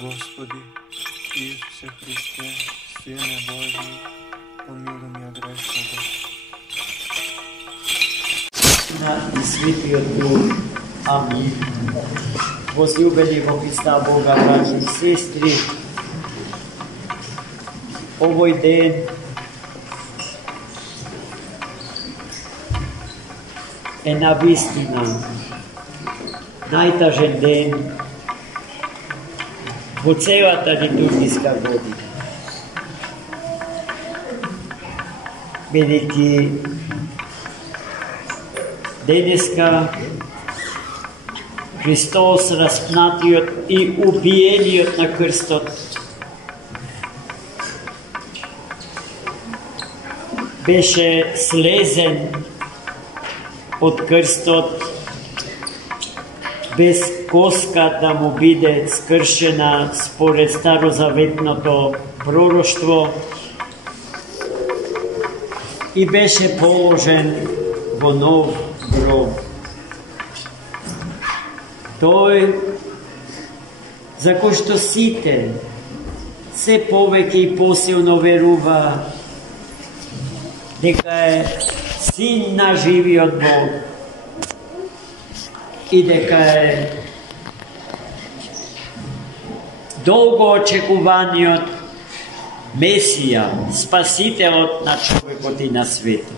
Gospodi, Isuse Hriste, Sine Božji, pomiluj me grešnoga. I Sveti Duh. Amin. Возлюбени во Христа Бога, браći i sestri, ovoj den je navistina najtažen den во целата литургijska godina. Бидејќи денеска Христос, распнатиот и убиениот на крстот, беше слезен од крстот без коска да му биде скршена според старозаветното пророштво и беше положен во нов гроб. Тој, за кој што сите се повеќе и посилно верува дека е син на живиот Бог и дека е долго очекуваниот Месија, спасителот на човекот и на светот.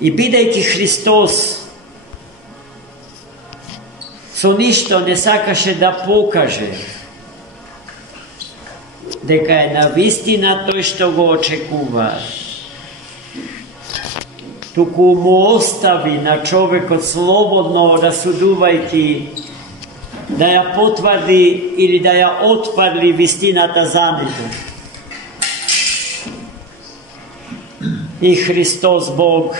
И бидејќи Христос со ништо не сакаше да покаже дека е навистина тој што го очекува, туку му остави на човекот слободно расудувајќи да ја потврди или да ја отпарли вистината за него. И Христос Бог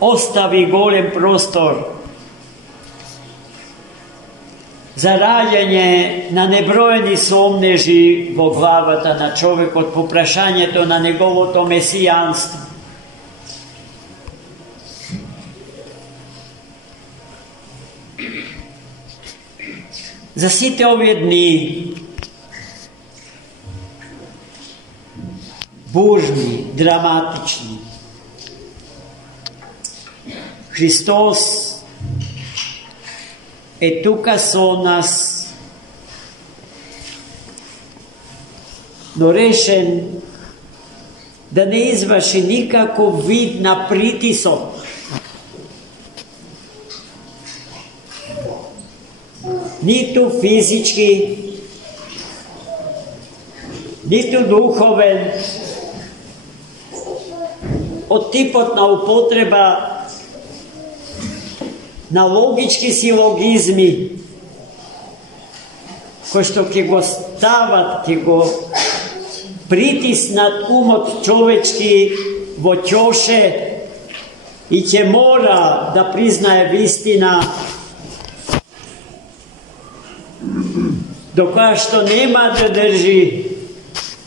остави голем простор за раѓање на неброени сомнежи во главата на човекот по прашањето на неговото месијанство. За сите овие дни, бурни, драматични, Христос е тука со нас, но решен да не изврши никаков вид на притисок, ниту физички, ниту духовен, од типот на употреба на логички силогизми, кои што ќе го стават, ќе го притиснат умот човечки во ќоше и ќе мора да признае вистина, до која што нема да држи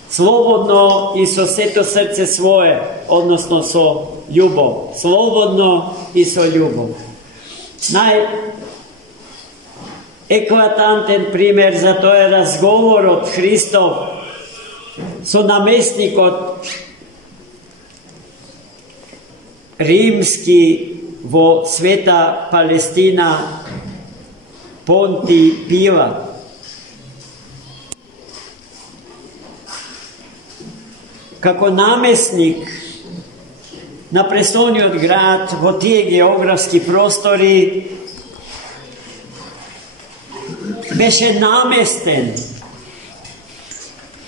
слободно и со сето срце свое, односно со љубов. Слободно и со љубов. Најеклатантен пример за тоа е разговорот Христов со наместникот римски во света Палестина Понти Пилат. Како наместник на престолниот град во тие географски простори беше наместен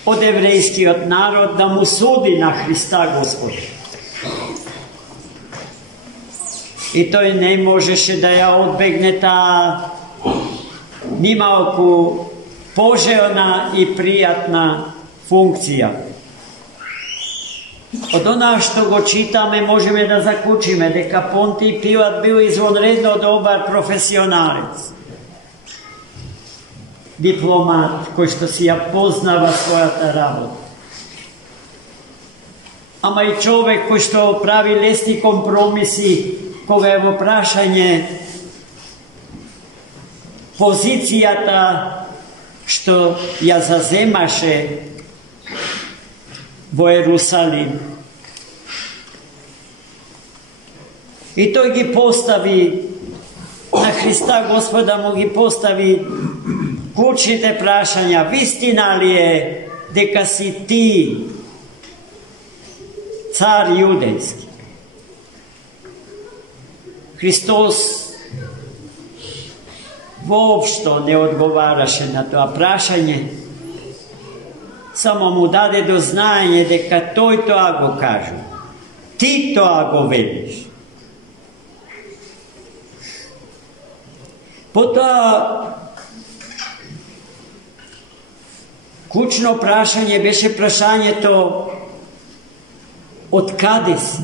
од еврејскиот народ да му суди на Христа Господ. И тој не можеше да ја одбегне таа нималку пожелна и пријатна функција. Од она што го читаме, можеме да заклучиме дека Понтиј Пилат бил извонредно добар професионалец, дипломат кој што си ја познава својата работа. ама и човек кој што прави лесни компромиси, кога е во прашање позицијата што ја заземаше во Ерусалим. И тој ги постави на Христа Господа, му ги постави клучните прашања. Вистина ли е дека си ти цар јудејски? Христос воопшто не одговараше на тоа прашање, само му даде до знаење дека тој тоа го кажу, ти тоа го велиш. Потоа клучно прашање беше прашањето од каде си?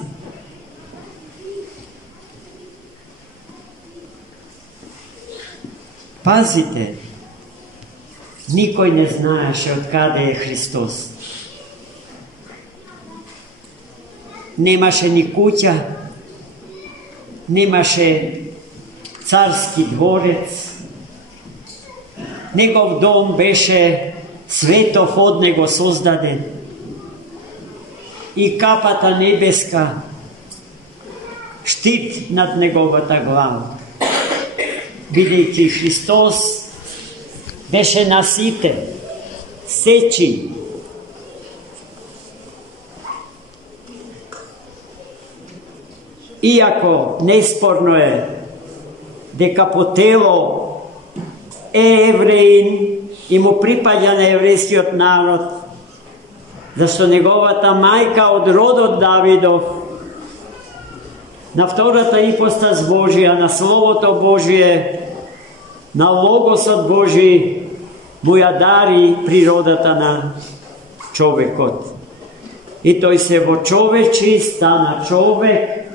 Пазите, никој не знаеше од каде е Христос. Немаше ни куќа, немаше царски дворец, негов дом беше светов од него создаден и капата небеска, штит над неговата глава. Бидејќи Христос беше наситен, сечи. Иако неспорно е дека по тело е евреин и му припаѓа на еврејскиот народ, зашто неговата мајка од родот Давидов, на втората ипостас Божија, на Словото Божие, на Логосот Божи, му ја дари природата на човекот. И тој се вочовечи, стана човек,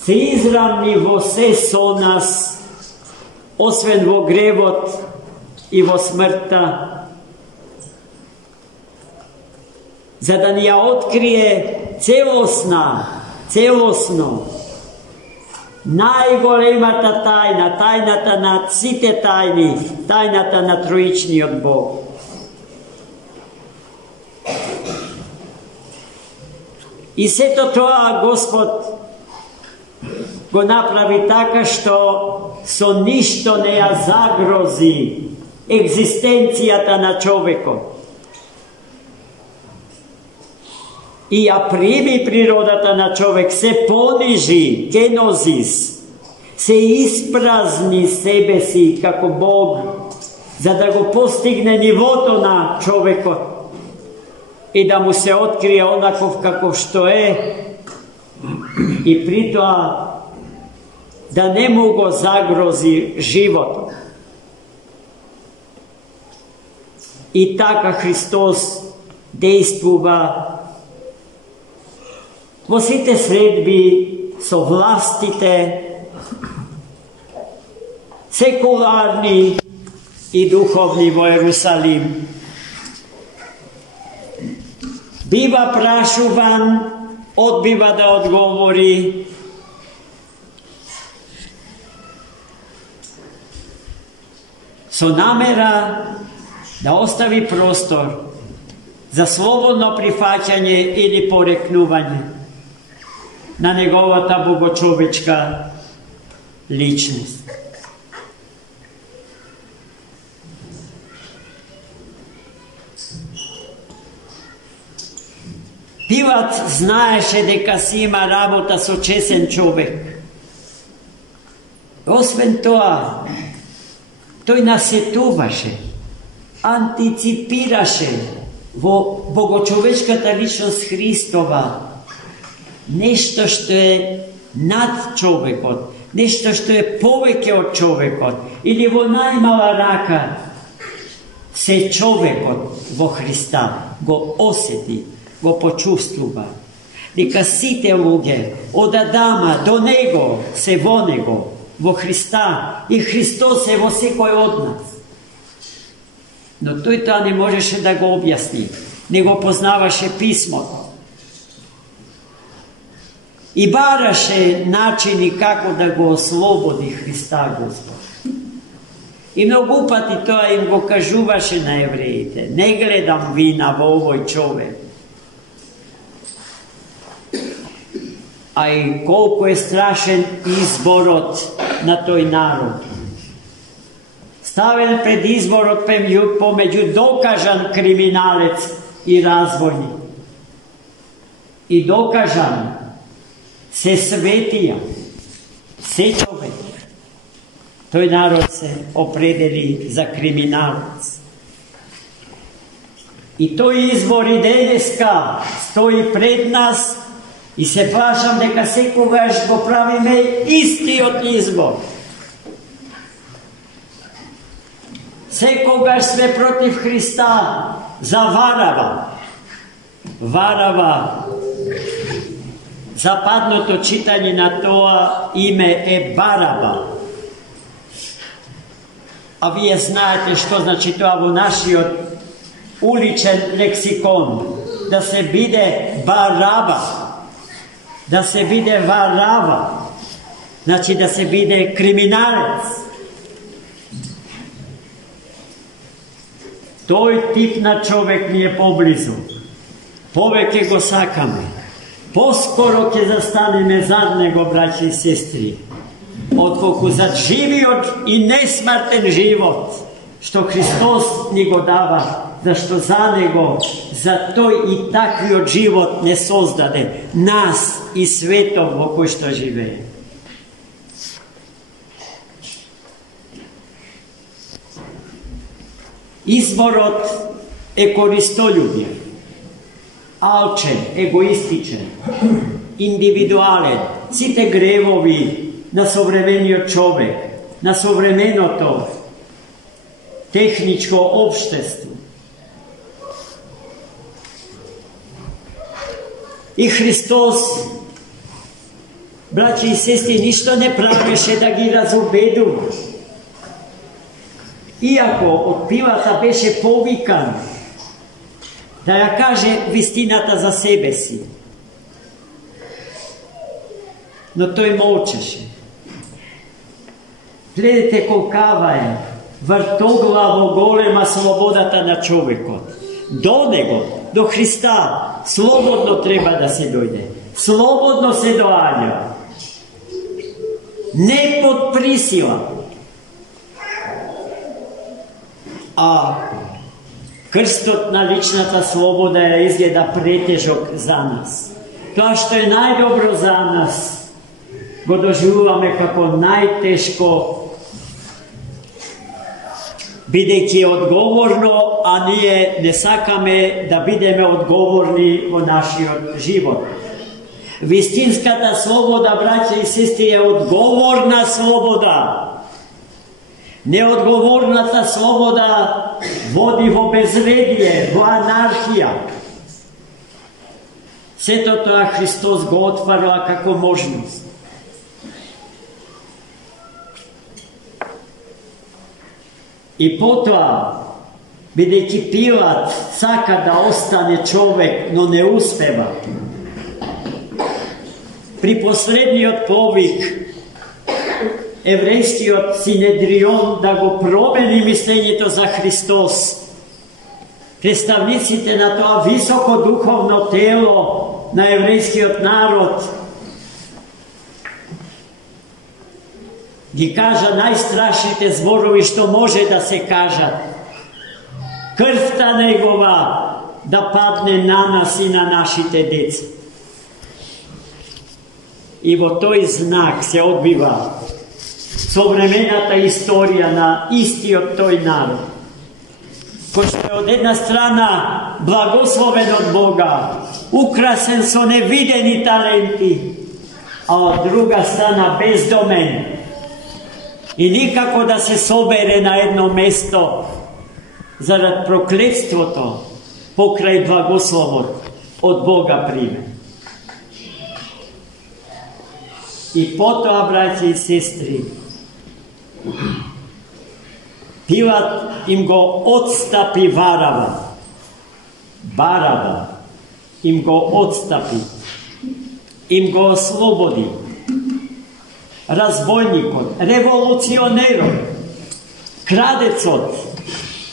се изравни во се со нас, освен во гревот и во смртта, за да ни ја открие целосно, најголемата тајна, тајната на сите тајни, тајната на троичниот Бог. И сето тоа Господ го направи така што со ништо не ја загрози екзистенцијата на човекот. И ја прими природата на човек, се понижи, кенозис, се испразни себе си како Бог, за да го постигне нивото на човекот и да му се открие онаков каков што е, и при тоа да не му го загрози животот. И така Христос действува во сите средби со властите, секуларни и духовни во Ерусалим. Бива прашуван, одбива да одговори. Со намера да остави простор за слободно прифаќање или порекнување на неговата богочовечка личност. Пилат знаеше дека си има работа со чесен човек. Освен тоа, тој насетуваше, антиципираше во богочовечката личност Христова нешто што е над човекот, нешто што е повеќе од човекот, или во најмала рака се човекот во Христа го осети, го почувствува, дека сите луѓе од Адама до него се во него, во Христа, и Христос е во секој од нас. Но тој тоа не можеше да го објасни, не го познаваше писмото. И бараше начини како да го ослободи Христа Господ. И многу пати тоа им го кажуваше на евреите. Не гледам вина во овој човек. А и колко е страшен изборот на тој народ. Ставен пред изборот помеѓу докажан криминалец и разбойник. И докажан се светија, се човек. Тој народ се определи за криминалец. И тој избор и денеска стои пред нас и се плашам дека секогаш го правиме истиот избор. Секогаш сме против Христа за Варава. Варава, западното читање на тоа име е Бараба. А вие знаете што значи тоа во нашиот уличен лексикон. Да се биде Бараба, да се биде Варава, значи да се биде криминалец. Тој тип на човек ни е поблизу. Повеќе го сакаме. Поскоро ќе застанеме зад него, браќи и сестри, отколку зад живиот и несмртен живот, што Христос ни го дава, зашто за него, за тој и таквиот живот не создаде нас и светот во кој што живее. Изборот е користолюбив, алчен, егоистичен, индивидуален. Сите гревови на современиот човек, на современото техничко општество. И Христос, браќи и сестри, ништо не правеше да ги разубедува. Иако од пивата беше повикан да ја каже вистината за себе си. Но тој молчеше. Гледате колкава е вртоглаво голема слободата на човекот. До него, до Христа, слободно треба да се дојде. Слободно се доаѓа. Не под присила. А крстот на личната слобода ја изгледа претежок за нас. Тоа што е најдобро за нас, го доживуваме како најтешко, бидејќи одговорно, а ние не сакаме да бидеме одговорни во нашиот живот. Вистинската слобода, браќа и сестри, е одговорна слобода. Неодговорната слобода води во безредие, во анархија. Сето тоа Христос го отварила како можност. И потоа, бидејќи Пилат сака да остане човек, но не успева, при последниот повик, еврејскиот Синедрион да го промени мислењето за Христос, представниците на тоа високо духовно тело на еврејскиот народ ги кажа најстрашните зборови што може да се кажат. Крвта негова да падне на нас и на нашите деца. И во тој знак се одбива современата историја на истиот тој народ, кој што е од една страна благословен од Бога, украсен со невидени таленти, а од друга страна бездомен и никако да се собере на едно место зарад проклетството покрај благословот од Бога приме. И потоа, браќи и сестри, Пилат им го отстапи Бараба им го отстапи им го ослободи. Разбойникот, револуционерот, крадецот,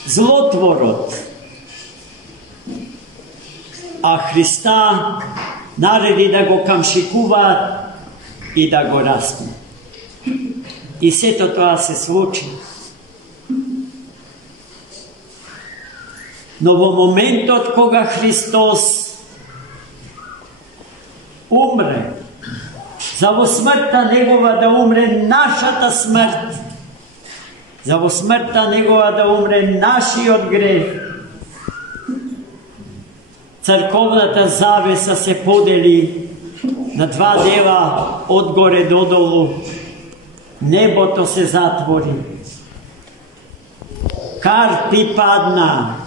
злотворот. А Христа нареди да го камшикуваат и да го распнат. И сето тоа се случи. Но во моментот кога Христос умре, за во смртта Негова да умре нашата смрт, за во смртта Негова да умре нашиот грех, црковната завеса се подели на два дела, одгоре додолу, небото се затвори, карти падна,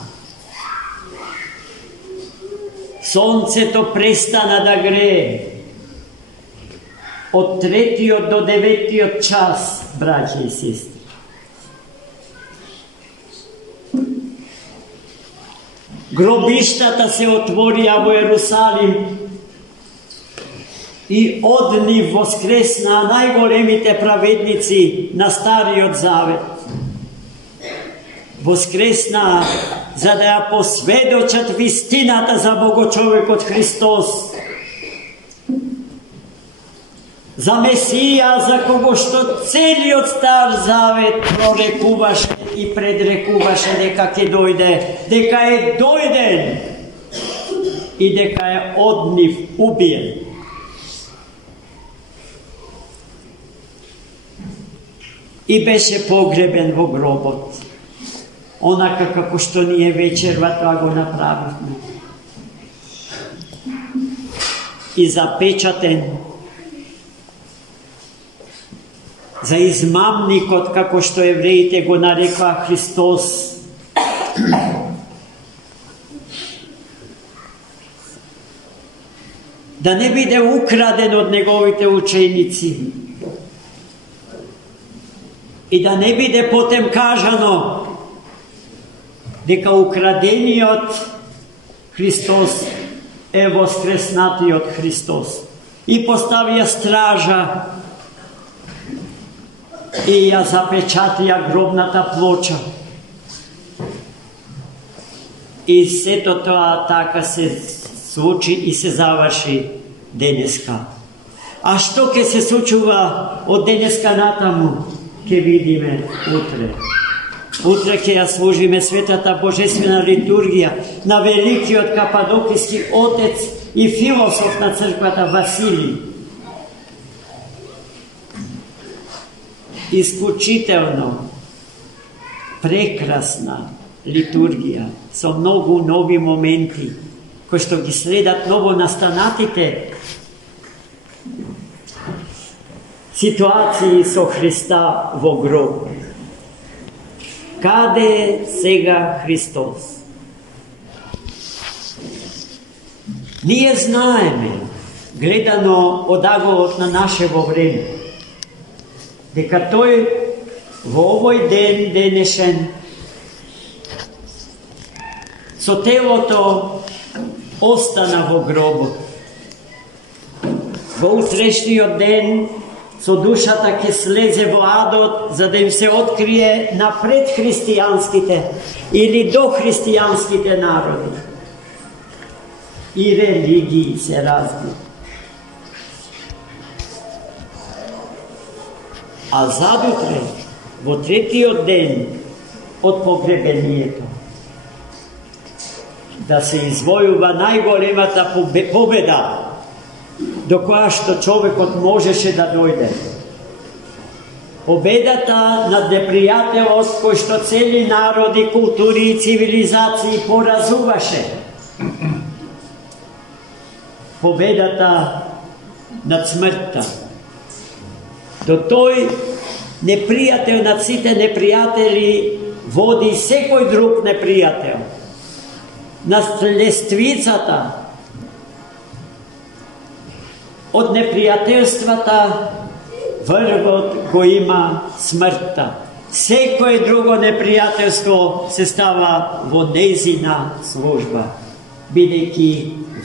сонцето престана да грее. Од 3 до 9 час, браќа и сестри. Гробиштата се отворија во Ерусалим и од нив воскресна најголемите праведници на Стариот Завет. Воскресна за да ја посведочат вистината за Богочовекот Христос, за Месија, за кого што целиот Стар Завет прорекуваше и предрекуваше дека ќе дојде, дека е дојден и дека е од нив убиен. И беше погребен во гробот, онака како што ние вечерва тоа го направивме. И запечатен за измамникот, како што евреите го нареква Христос. Да не биде украден од неговите ученици и да не биде потем кажано дека украдениот Христос е воскреснатиот Христос. И поставија стража и ја запечатија гробната плоча. И сето тоа така се случи и се заврши денеска. А што ќе се случува од денеска натаму, ќе видиме утре. Утре ќе ја служиме светата божествена литургија на великиот кападокиски отец и философ на црквата Василий. Исклучително прекрасна литургија со многу нови моменти кои што ги следат новонастанатите ситуации со Христа во гроб. Каде е сега Христос? Ние знаеме, гледано од аголот на нашево време, дека тој во овој ден денешен со телото остана во гробот. Во утрешниот ден со душата ќе слезе во адот, за да им се открие на предхристијанските или дохристијанските народи. И религии се разни. А задутре, во третиот ден од погребението, да се извојува најголемата победа до која што човекот можеше да дојде. Победата над непријателот кој што цели народи, култури и цивилизации поразуваше. Победата над смртта. До тој непријател над сите непријатели води секој друг непријател. На лествицата од непријателствата врвот го има смртта. Секој друго непријателство се става во нејзина служба, бидејќи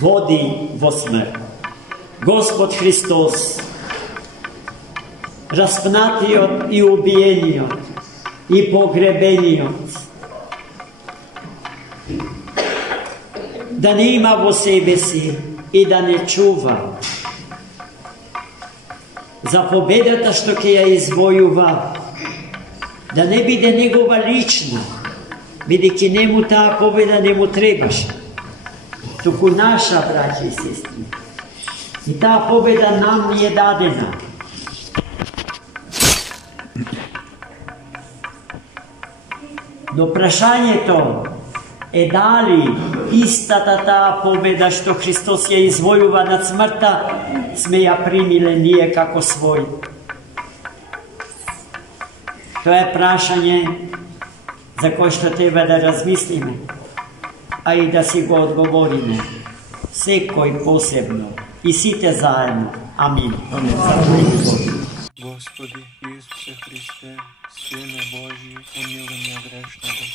води во смрт. Господ Христос, разпнатиот и убиениот и погребениот, да не има во себе си и да не чува за победата што ќе ја извојува, да не биде негова лична, бидејќи нему таа победа не му требаше, туку наша, браќа и сестри. И таа победа нам ни е дадена. Но прашањето е дали истата таа победа што Христос ја извојува над смртта, сме ја примиле ние како свој. Тоа е прашање за кое што треба да размислиме, а и да си го одговориме. Секој посебно и сите заедно. Амин. Господи Исусе Христе, Сине Божий, помилуй меня грешного.